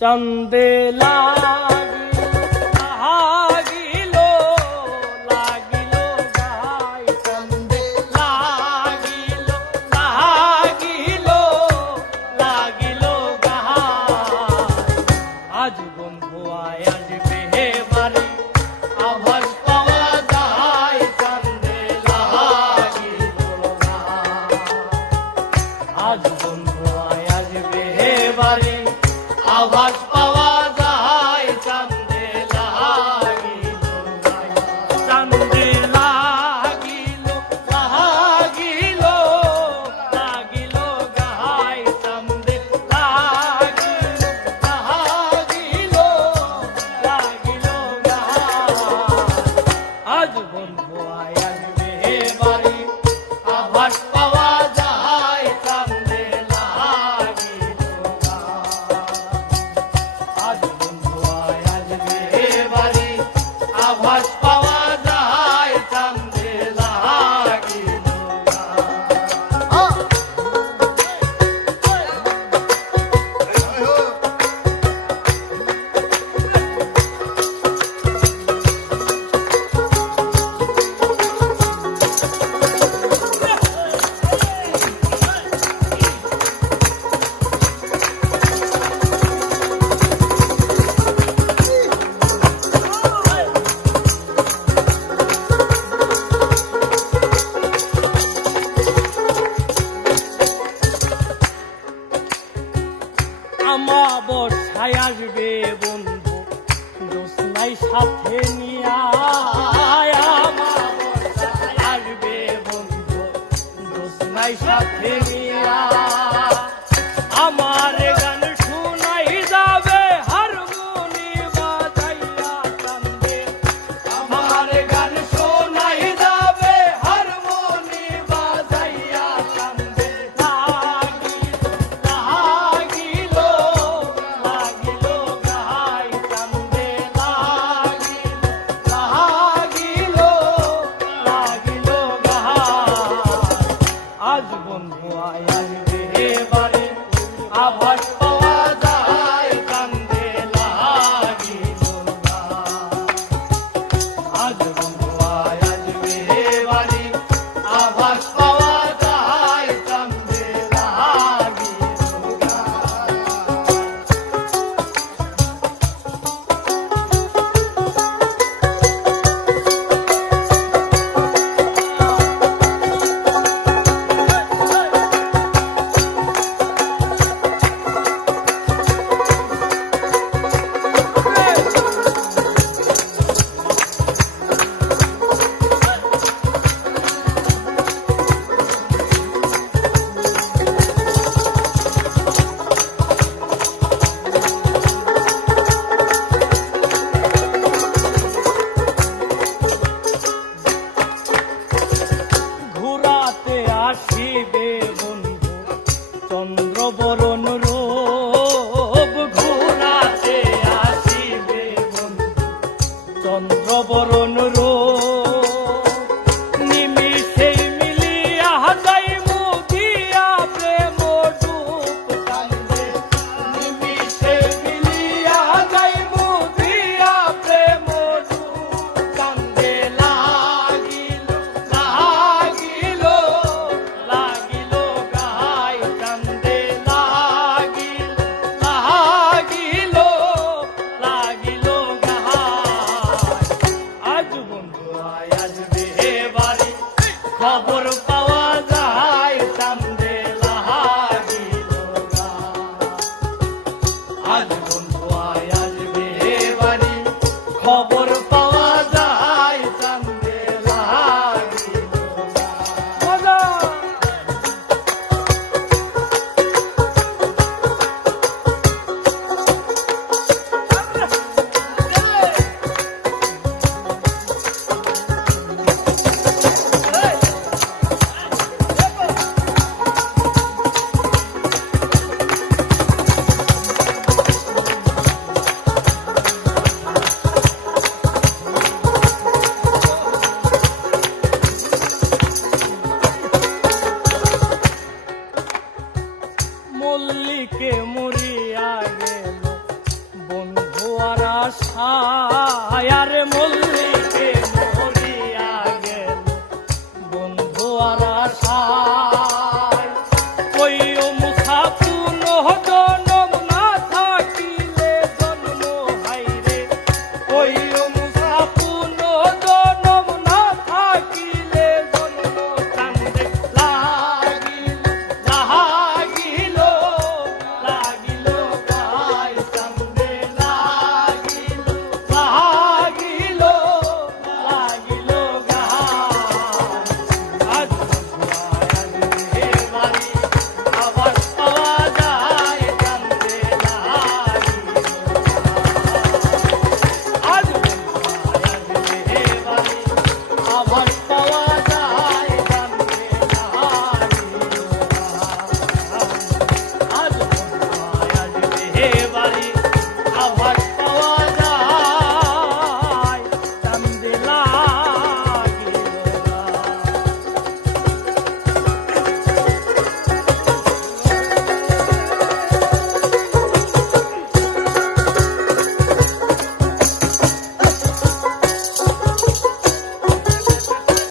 চান্দে লাগিল লাগিল গায় চান্দে লাগিল গায় আজ বন্ধু আয় আসবে হে বাড়ি আভাস পাওয়া যায় চান্দে লাগিল গায় আজ বন্ধু আয় আসবে হে বাড়ি আভাস পাওয়া যায় চান্দে লাগিল চান্দে লাগিল গায় চান্দে লাগিল গায় আজ বন্ধু আয় আসবে হে বাড়ি আভাস পাওয়া যায় চান্দে লাগিল আজ বন্ধু আয় আসবে হে বাড়ি আভাস পাওয়া যায় চান্দে লাগিল বর্ষায় আসবে বন্ধু জ্যোৎস্নাই সাথে নিয়া বর্ষায় আসবে বন্ধু জ্যোৎস্নাই সাথে নিয়া আমার গান শুনাই যাবে হারমোনি বাজাইয়া চান্দে আমার গান শোনাই যাবে হারমোনি বাজাইয়া চান্দে লাগিল গায় চান্দে লাগিল গায় আজ বন্ধু আয় আসবে হে বাড়ি আভাস পাওয়া যায় চান্দে লাগিল আজ বন্ধু আয় আসবে হে বাড়ি আভাস পাওয়া যায় চান্দে লাগিল ঘুরাতে আসিবে বন্ধু চন্দ্রবরণ রূপ ঘুরাতে আসিবে বন্ধু চন্দ্রবরণ রূপ নিমিষেই মিলিয়া যাই মুদিয়া প্রেম ডুব চান্দে নিমিষেই মিলিয়া যাই মুদিয়া প্রেম ডুব চান্দে লাগিল গায় চান্দে লাগিল গায় আজ বন্ধু আয় আসবে হে বাড়ি খবর পাওয়া যায় চান্দে লাগিল আজ বন্ধু আয় আসবে হে বাড়ি খবর পাওয়া যায় চান্দে লাগিল আশায় আর